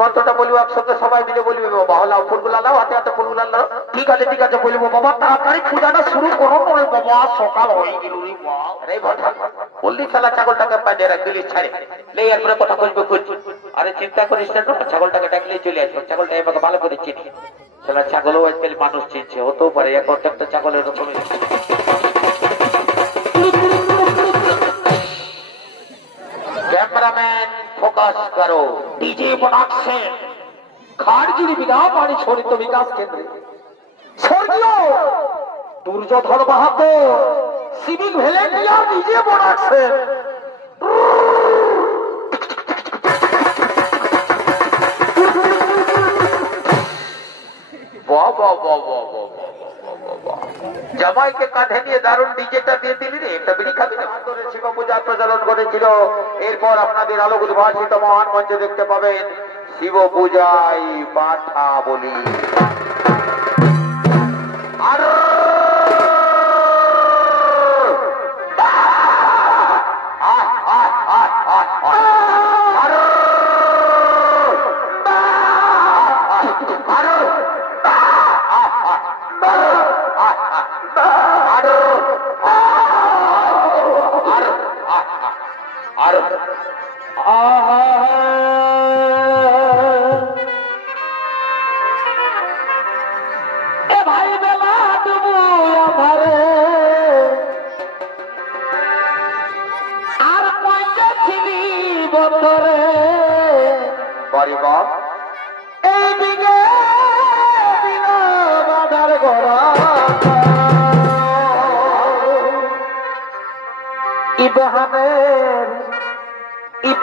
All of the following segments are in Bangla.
মন্ত্রটা বলবো একসঙ্গে সবাই মিলে বলবে বাবা হলাও ফুলগুলা লাও হাতে হাতে ফুলগুলা লাও। ঠিক আছে বলবো বাবা তাড়াতাড়ি পূজাটা শুরু করো নয় বাবা সকাল হয়ে গেল রে বাবা। বললি খেলা ছাগলটাকে পাইয়ে রাখলি ছাড়ে লে এরপরে কথা বলবো খুঁজ। আরে চিন্তা করিস না ছাগলটাকে ডাকলেই চলে আসবো। ছাগলটা এবারে ভালো করে চিনি। সেটা ছাগলও আজকাল মানুষ চিনছে হতেও পারে এক একটা ছাগলের রকমের। कैमरामैन फोकस करो। डीजे प्रोडक्शन खारजुरी विधा पानी छोड़ित विकास केंद्र स्वर्गीय Duryodhan Mahato civic volunteer DJ production. वाह वाह वाह वाह वाह জামাই কে কাঁধে নিয়ে দারুণ ডিজেটা দিয়ে দিলি রে। একটা বিড়ি খাবি না? শিব পূজার প্রচলন করেছিল। এরপর আপনাদের আলোক উদ্ভাসিত মহান মঞ্চে দেখতে পাবেন শিব পূজায় পাঠা বলি। আর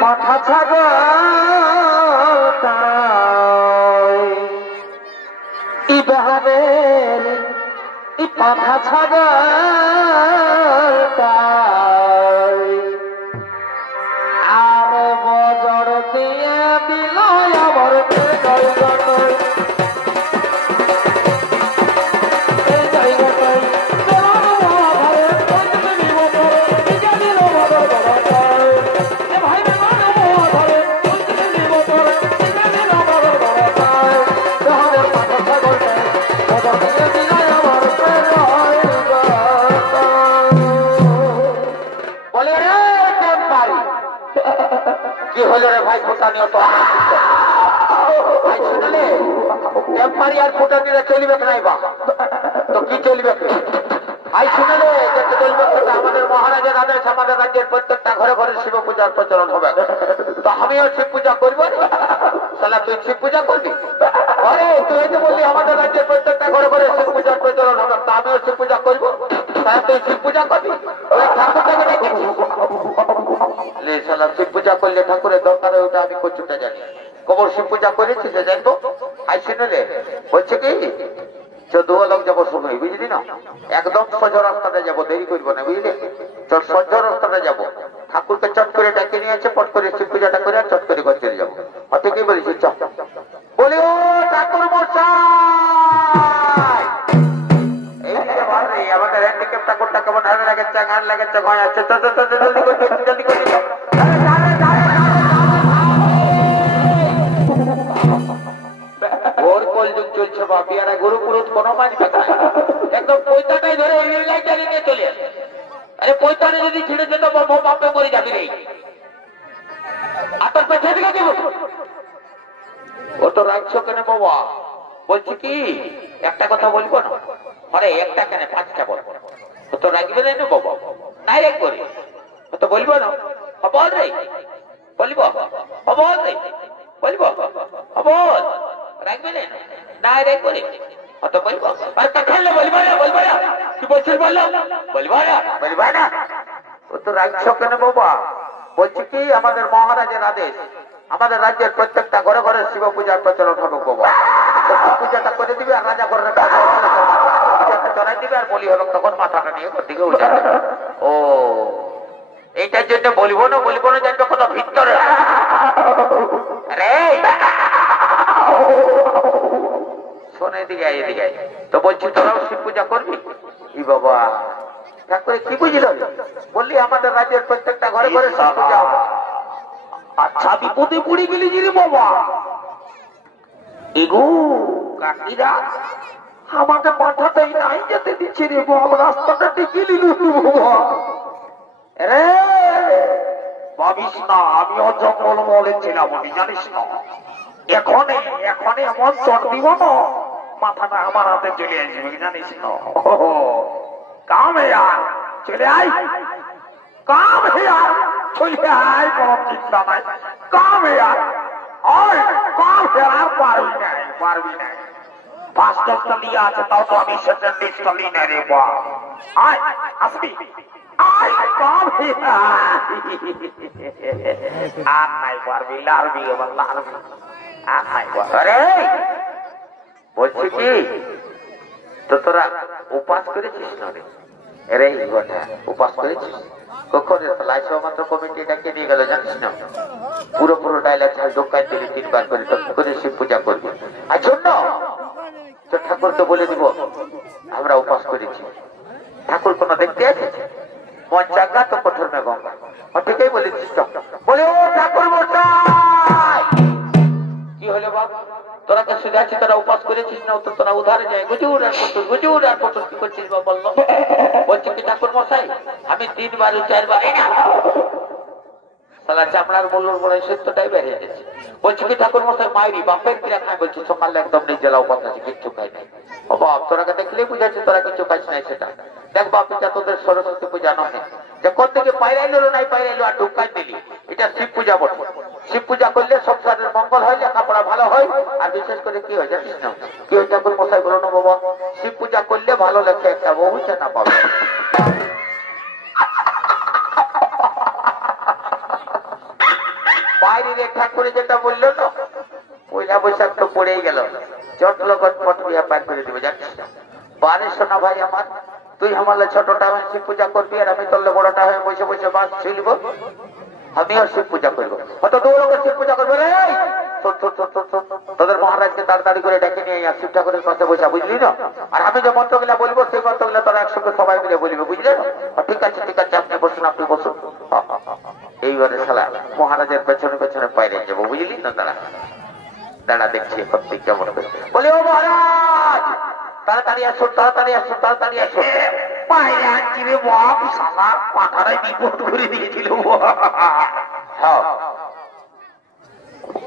পাঠা ছাগল ইবাহানের পাঠা ছাগল আর বজর দিয়ে দিল আমার ভাই ফুটানি ভাই শুনলে টেম্পারি আর ফুটানিরা চলবে নাই বা তো কি চলবে? ভাই শুনলে যেতে চলবে আমাদের মহারাজের আদেশ আমাদের রাজ্যের প্রত্যেকটা ঘরে ঘরে শিব পূজার প্রচলন হবে। তো আমিও শিব পূজা করবো তাহলে তুই শিব পূজা করবি? আরে তুই যে বললি আমাদের রাজ্যের প্রত্যেকটা ঘরে ঘরে শিব পূজার প্রচলন হবে তা আমিও শিব পূজা করবো। তাহলে তুই শিব পূজা করবি? ঠাকুরটাকে ডেকেছিস শিব পূজা করলে ঠাকুরের দরকার ওটা আমি কচুটা জানি। কবর শিব পূজা করেছি সে জানবো। আই শুনলে বলছে কি লোক যাবো সময় বুঝলি না একদম সোজা রাস্তাটা যাবো দেরি করবো না বুঝলি। চল সোজা রাস্তাটা যাবো ঠাকুরকে চট করে ডেকে নিয়েছে পট করে শিব পূজাটা করে চট করে ঘর চলে যাবো। ঠিকই বলেছি চ বলি ও ঠাকুর মশাই আমাদের হ্যান্ডিক্যাপ ঠাকুরটা কেমন হারে লাগেছে গান লাগেছে ভয় আছে জলদি করে ওর কলযুগ চলছে বাপি আর গরু পুরুষ কোনো মানবে একদম পয়সাটাই ধরে লাইনটা নিয়ে চলে আসে। আরে পয়সাটা যদি ছিঁড়ে যেত বাপে মরে যাবি রে আপনার পেছনে দিকে দেব। ও তো রাখছো কেন বাবা? বলছি কি একটা কথা বলবো না? আরে একটা কেন পাঁচটা বলবো ও তো রাখবে না বাবা নাই এক করে ও তো বলবো না বল রে বলবো বল রে বলবো বল রাখবে না নাই রে করে ও তো বলবো আর খেললে বলবো না কি বলছিস বললো বলবো না ও তো রাখছো কেন বাবা? বলছি কি আমাদের মহারাজের আদেশ আমাদের রাজ্যের প্রত্যেকটা ঘরে ঘরে শিব পূজার প্রচলন হবে বাবা। পূজাটা করে দিবি আর রাজা করে পূজাটা চড়াই দিবি আর বলি হলো তখন মাথাটা নিয়ে দিকে উঠে। ও এইটার জন্য বলবো না জানবে কত ভিতরে শোনে এদিকে তো বলছি তোরাও শিব পূজা করবি? ই বাবা ঠাকুরে কি বুঝল? বললি আমাদের রাজ্যের প্রত্যেকটা ঘরে ঘরে শিব পূজা হবে। আচ্ছা বিপদে পড়ে গেলি রে বাবা। এগো কাকিরা আমাকে পাঠাতেই নাই যেতে দিচ্ছে রে বাপ, রাস্তাটা টিকে নিল রে। ভাবিস না আমি অজঙ্গল মলে ছিলাম, আমি জানিস না। এখনই এমন চট দিব না, মাথাটা আমার হাতে চলে আসবে, জানিস না। কাম হে আর চলে আয়, কাম হে আর চলে আয়, কোন চিন্তা নাই। কাম হে আর কাম হে আর পারবি না। ফার্স্ট স্টাডি আছে, তাও তো আমি সেকেন্ড স্টাডি না রে বা। আয় আসবি, আয় কাম হে আর নাই পারবি, লারবি এবার লারবি আর নাই। আরে বলছি কি, তো তোরা উপাস করেছিস না রে? রে গোটা উপাস করেছিস কখন? মাত্র কমিটি ডাকে নিয়ে গেল, জানিস না? পুরো ডায়লগ ঝাল দোকায় দিলি 3 বার করে শিব পূজা করবি। আর শোন, তো ঠাকুরকে বলে দিব আমরা উপাস করেছি। ঠাকুর কোন দেখতে এসেছে? মন জাগা তো কঠোর মে গঙ্গা। ঠিকই বলেছিস তো। বলে ও ঠাকুর মশাই, কি হলো বাবা? তোরা কে শুনেছি তোরা উপাস করেছিস না? তো তোরা উধারে যায় গুজুর আর পটল কি করছিস বাবা? বললো বলছে কি ঠাকুর মশাই আমি 3 বার 4 বার সালা চামড়ার বললোর বড় সত্যটাই বেরিয়ে গেছে। বলছে কি ঠাকুর মশাই মায়েরই বাপের কিরা খায়? বলছে সকালে একদম নিজেলা উপাস আছে, কিচ্ছু খাই নাই। ও বাপ, তোরাকে দেখলেই বুঝাচ্ছে তোরা কিছু খাইছ নাই। সেটা দেখ বাপ, এটা তোদের সরস্বতী পূজা নয় যে কোন থেকে পাইরাইলো নাই পাইরাইলো আর ঢুকাই দিলি। এটা শিব পূজা বটে। শিব পূজা করলে সংসারের মঙ্গল হয়, লেখাপড়া ভালো হয়। আর বিশেষ করে কি হয় জানিস না? কি হয় ঠাকুর মশাই বলো না বাবা? শিব পূজা করলে ভালো লেখে একটা বহু চেনা পাবে। বাইরের এক ঠাকুরে যেটা বললো না, 1 বৈশাখ তো পড়েই গেল, চট লগন পট বিয়া পার করে দিবে, জানিস না? বারে শোনা ভাই আমার, তুই আমালে ছোটটা হয়ে শিব পূজা করবি আর আমি তোরলে বড়টা হয়ে বসে বসে বাস ছিলব। আমিও শিব পূজা করবো, হয়তো 2 লোকের শিব পূজা করবে। রে তোদের মহারাজকে তাড়াতাড়ি করে ডেকে নিয়ে শিব ঠাকুরের পাশে বসা, বুঝলি না? আর আমি যে মন্ত্রগুলা বলবো সেই মন্ত্রগুলা তোরা একসঙ্গে সবাই মিলে বলবে, বুঝলে? ঠিক আছে আপনি বসুন, আপনি বসুন। এইবারে শালা মহারাজের পেছনে পেছনে পাইরে যাবো, বুঝলি না? দাঁড়া দেখছি এখন তুই কেমন করছিস। বলে ও মহারাজ তাড়াতাড়ি আসো, তাড়াতাড়ি আসো, তাড়াতাড়ি আসো। বাইরে আনছি রে বাপ, শালা পাঠারাই বিপদ করে দিয়েছিল। হ্যাঁ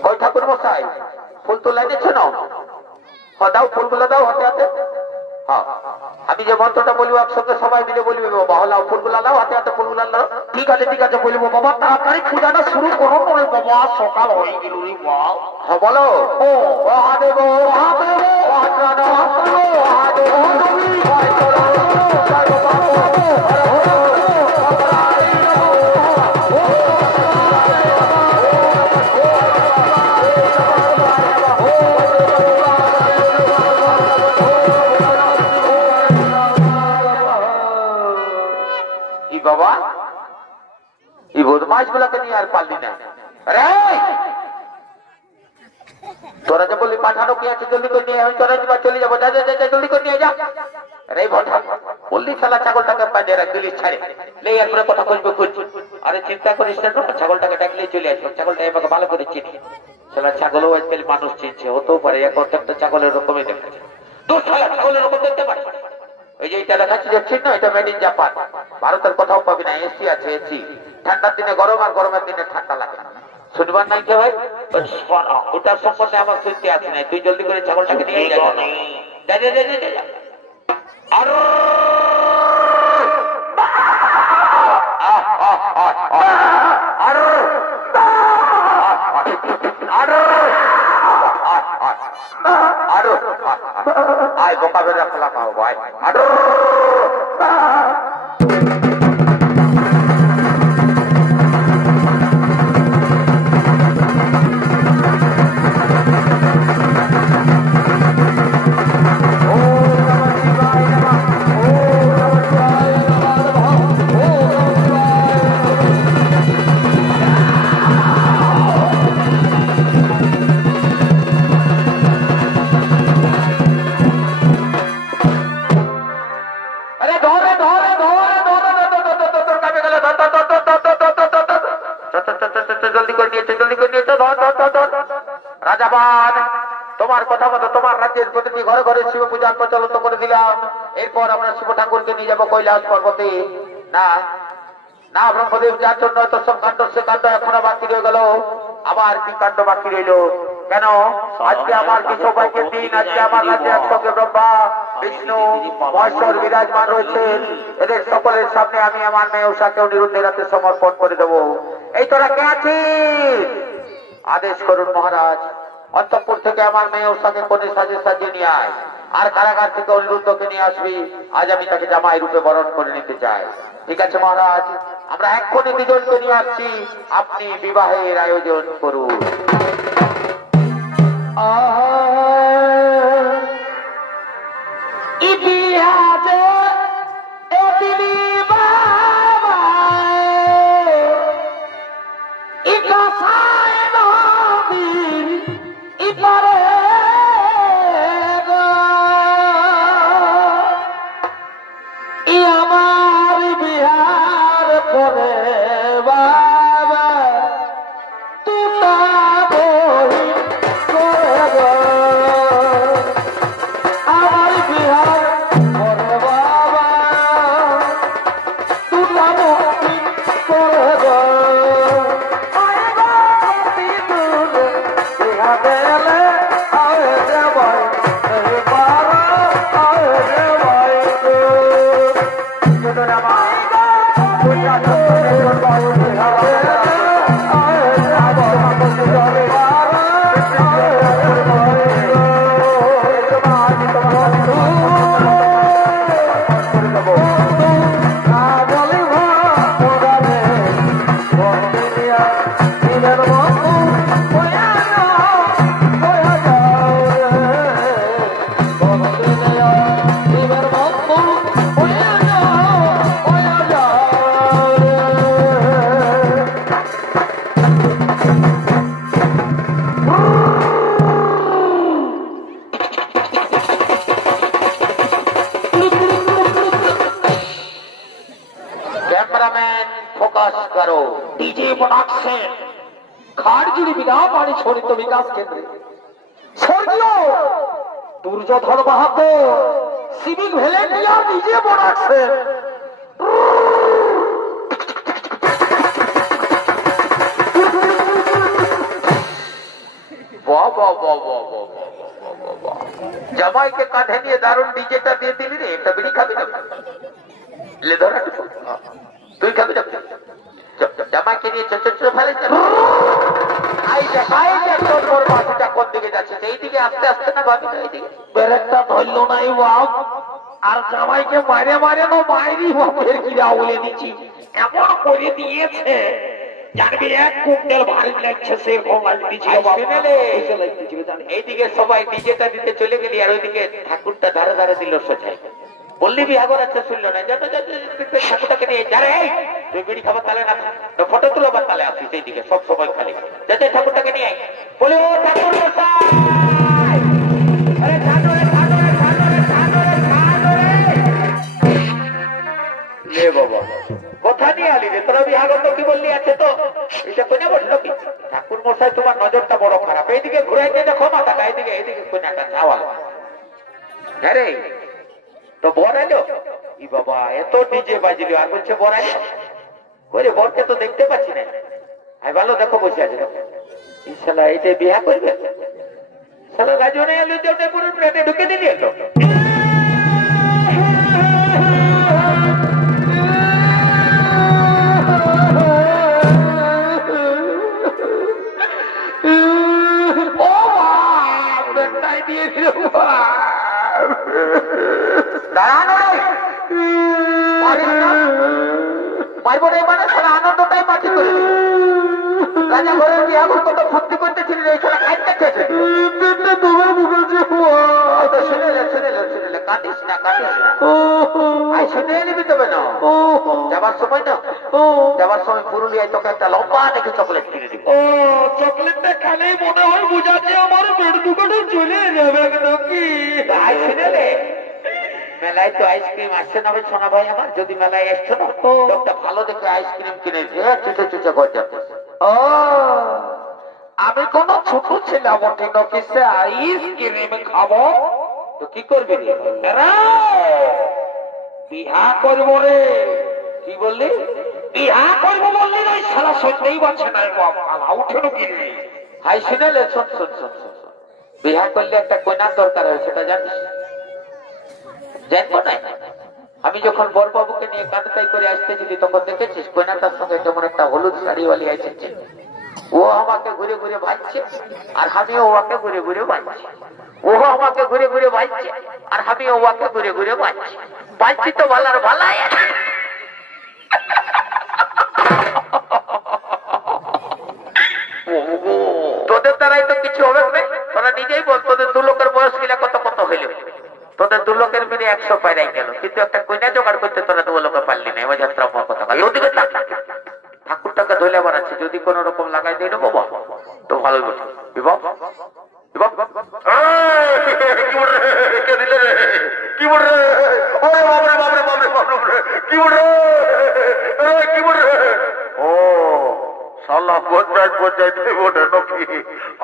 ওই ঠাকুর মশাই ফুল তো লাগিয়েছে না? দাও ফুলগুলো দাও হাতে হাতে। হ্যাঁ আমি যে মন্ত্রটা বলবো একসঙ্গে সবাই মিলে বলবে বাবা। হলাও ফুলগুলা দাও হাতে হাতে, ফুলগুলা দাও। ঠিক আছে বলবো বাবা, তাড়াতাড়ি পূজাটা শুরু করো করে বাবা, সকাল হয়ে গেল রে বাবা। হ্যাঁ বলো। ও মহাদেব মহাদেব বাবা, এই বদমাস গুলাকে নিয়ে আর পারলি না। তোরা যে বললি পাঠানো কি আছে, জলদি করে নিয়ে তোরা চলে যাবো, জলদি করে নিয়ে যা। রে ভটা বললি শালা ছাগলটাকে পাঁচে রাখ দিলি ছাড়ে লে, এরপরে কথা বলবো করছি। আরে চিন্তা করিস না, ছাগলটাকে ডাকলেই চলে আসবো। ছাগলটা আমাকে ভালো করে চিনি। শালা ছাগলও আজকাল মানুষ চিনছে, হতেও পারে এক একটা ছাগলের রকমই দেখাচ্ছে। তোর শালা ছাগলের রকম দেখতে পারিস? ওই যে এটা দেখাচ্ছি দেখছিস না, এটা মেড ইন জাপান। ভারতের কোথাও পাবি না। এসি আছে, এসি। ঠান্ডার দিনে গরম আর গরমের দিনে ঠান্ডা লাগে। শুনবার নাই কে ভাই? ওটার সম্বন্ধে আমার শুনতে আসে নাই। তুই জলদি করে ছাগলটাকে নিয়ে যা। আর আয় বোকা বেড়া খোলা পাবো ভাই। তোমার কথা মতো তোমার রাজ্যের প্রতিটি ঘরে ঘরে শিব পূজা প্রচলিত করে দিলাম। এরপর আমরা শিব ঠাকুরকে নিয়ে যাবো কৈলাস পর্বতে। না না ব্রহ্মদেব, যার জন্য এত সব কাণ্ড, সে কাণ্ড এখনো বাকি রয়ে গেল। আবার কি কাণ্ড বাকি রইল? কেন আজকে আমার কি সৌভাগ্যের দিন? আজকে আমার রাজ্যে একসঙ্গে ব্রহ্মা, বিষ্ণু, মহেশ্বর বিরাজমান রয়েছেন। এদের সকলের সামনে আমি আমার মেয়ে উষাকে অনিরুদ্ধের হাতে সমর্পণ করে দেব। এই তোরা কে আছিস? আদেশ করুন মহারাজ। অন্তঃপুর থেকে আমার মেয়ে উষাকে কোনে সাজিয়ে নিয়ে আয়, আর কারাগার থেকে অনিরুদ্ধকে নিয়ে আসবি। আজ আমি তাকে জামাই রূপে বরণ করে নিতে চাই। ঠিক আছে মহারাজ, আমরা এক্ষুনি দুজনকে নিয়ে আসছি। আপনি বিবাহের আয়োজন করুন। দুর্যোধন বাহাদুর সিভিক ভলেন্টিয়ার নিজে বানাচ্ছেন। জামাইকে কাঁধে নিয়ে দারুণ ডিজেটা দিয়ে দিবি রে। একটা বিড়ি খাবি না? তুই খাবি না? জামাইকে নিয়ে ফেলে কোন দিকে যাচ্ছে? সেই দিকে আস্তে আস্তে না ভাবি না? এইদিকে ব্রেকটা ধরল নাই বাপ, আর জামাইকে মারে মারে তো বাইরেই বাপের কিরা বলে দিচ্ছি। এমন করে দিয়েছে জানবি 1 কুইন্টাল ভারী লাগছে। সে এইদিকে সবাই ডিজেটা দিতে চলে গেলি, আর ওইদিকে ঠাকুরটা ধারে ধারে দিল সোজাই। বললি বিহাগর আছে, শুনলো না? ঠাকুরটাকে নিয়ে যারে তুই বিড়ি খাবার তালে না, ফটো তুলো বা তালে আসিস। এইদিকে সব সময় খালি যাতে ঠাকুরটাকে নিয়ে বলি, ও ঠাকুর বাবা কথা নিয়ে আলি রে তোরা। বিহাগর তো কি বললি আছে তো, এটা কোনে বসলো কি? ঠাকুর মশাই তোমার নজরটা বড় খারাপ। এইদিকে ঘুরাই দিয়ে দেখো মাথাটা, এইদিকে এইদিকে কোনাটা চাওয়াল। হ্যাঁ রে, তো বর এলো? ই বাবা এত ডিজে বাজিল, আর বলছে বর এলো করে। বরকে তো দেখতে পাচ্ছি না। আমি ভালো দেখো বসে আছে। শালা এইটা বিয়া করবে? শালা গাজনে এলো, জনে পুরো প্লেটে ঢুকে দিলি এলো। ও বাই দিয়ে দিল। দাঁড়ানো মারবো রে, মানে সারা আনন্দটাই মাটি করে রাজা ঘরে বিয়া কত ফুর্তি করতেছিল। এই সারা খাইতে খেয়েছে। শুনে কাঁদিস না, কাঁদিস না। আই শুনে নিবি তবে না। যাবার সময় না, যাবার সময় পুরুলিয়ায় তোকে একটা লম্বা দেখে চকলেট কিনে দিবি। ও চকলেটটা খেলেই মনে হয় বুঝাচ্ছে আমার পেট দুটোটা চলে যাবে নাকি। আই শুনে রে, মেলায় তো আইসক্রিম আসছে না সোনা ভাই আমার? যদি মেলায় এসছো না, একটা ভালো দেখে আইসক্রিম কিনে চুচে চুচে ঘর যাচ্ছে। ও আমি কোন ছোট ছেলে বটে নাকি সে আইসক্রিম খাবো? তো কি করবি রে? রে, বিহা করবো রে। কি বললি? বিহা করবো বললি না, শালা শুনতেই পাচ্ছে না। পালা উঠে নাকি রে? হাই শুনেলে শোন শোন শোন শোন শোন। বিহা করলে একটা কন্যার দরকার হয়, সেটা জানিস? জানবো না? আমি যখন বড়বাবুকে নিয়ে কাঁদতাই করে আসতেছিলি তখন দেখেছিস কন্যাটার সঙ্গে যেমন একটা হলুদ শাড়িওয়ালি এসেছে, ও আমাকে ঘুরে ঘুরে ভাজছে আর আমিও ওকে ঘুরে ঘুরে ভাজছি। ও আমাকে ঘুরে ঘুরে ভাজছে আর আমিও ওকে ঘুরে ঘুরে ভাজছি। ভাজছি তো ভালার ভালাই। তোদের দ্বারাই তো কিছু হবে না। তোরা নিজেই বল, তোদের দু লোকের বয়স গিলা কত কত হইল? তোদের দু লোকের মিলে 100 পাইরাই গেল, কিন্তু একটা কইনা জোগাড় করতে তোরা দু লোকে পারলি না। এবার যাত্রা কথা ওদিকে ঠাকুরটাকে ধইলে বাড়াচ্ছে, যদি কোন রকম লাগাই দিয়ে দেবো তো ভালোই বলছে। কি বলে? ওরে বাবরে বাবরে বাবরে বাবরে, কি বলে? কি বলে? ও শালা পঞ্চায়েত পঞ্চায়েত ওঠে নাকি?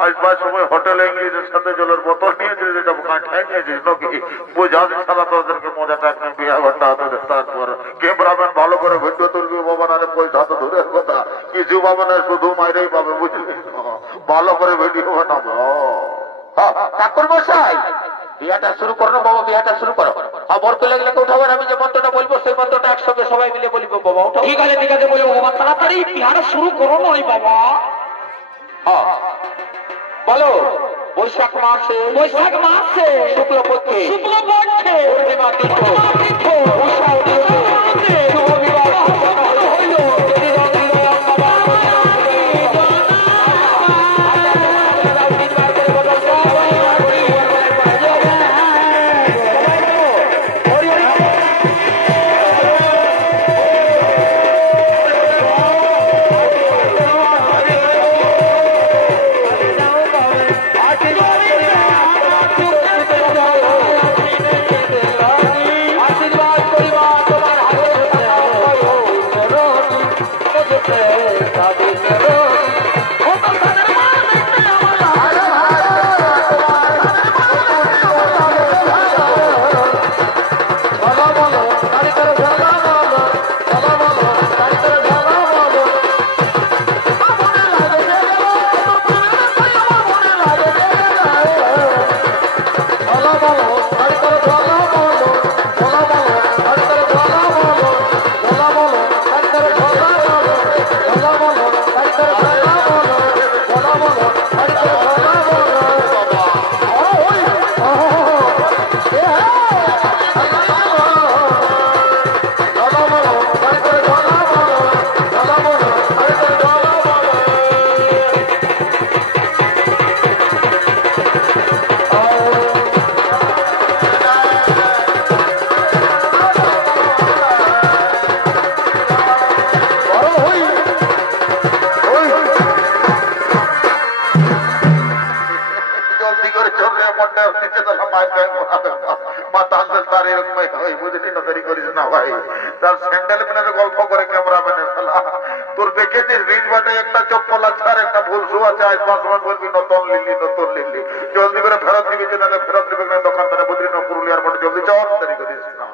আসবার সময় হোটেলে ইংলিশের সাথে জলের বোতল নিয়েছিস, যেটা কাঁঠায় নিয়েছিস নাকি? বোঝাতে শালা তোদেরকে মজাটা একটা বিয়া ঘন্টা হাতে তারপর ক্যামেরাম্যান ভালো করে ভিডিও তুলবি বাবা, না পয়সা তো দূরের কথা, কিছু পাবে না, শুধু মাইরেই পাবে, বুঝলি? ভালো করে ভিডিও বানাবো। ঠাকুর মশাই, বিয়াটা শুরু করো বাবা, বিয়াটা শুরু করো। বর কলে গেলে উঠাবার, আমি যে মন্ত্রটা বলবো সেই মন্ত্রটা একসঙ্গে সবাই মিলে বলবো বাবা। ঠিক আছে বলবো বাবা, তাড়াতাড়ি বিহার শুরু করো নয় বাবা। বলো, বৈশাখ মাসে শুক্লপক্ষে পূর্ণিমা তীর্থ উষা উদয়ে শুভ বিবাহ সম্পন্ন হইল। তোর দেখেছিস রিং বাটে একটা চপ্পল আছে আর একটা ভুলসু আছে, আজ পাঁচ মান বলবি নতুন লিখলি নতুন লিখলি, জলদি করে ফেরত দিবি, নাহলে ফেরত দিবি না দোকানদারে বুঝলি না পুরুলিয়ার মধ্যে, জলদি চল দেরি করিস না।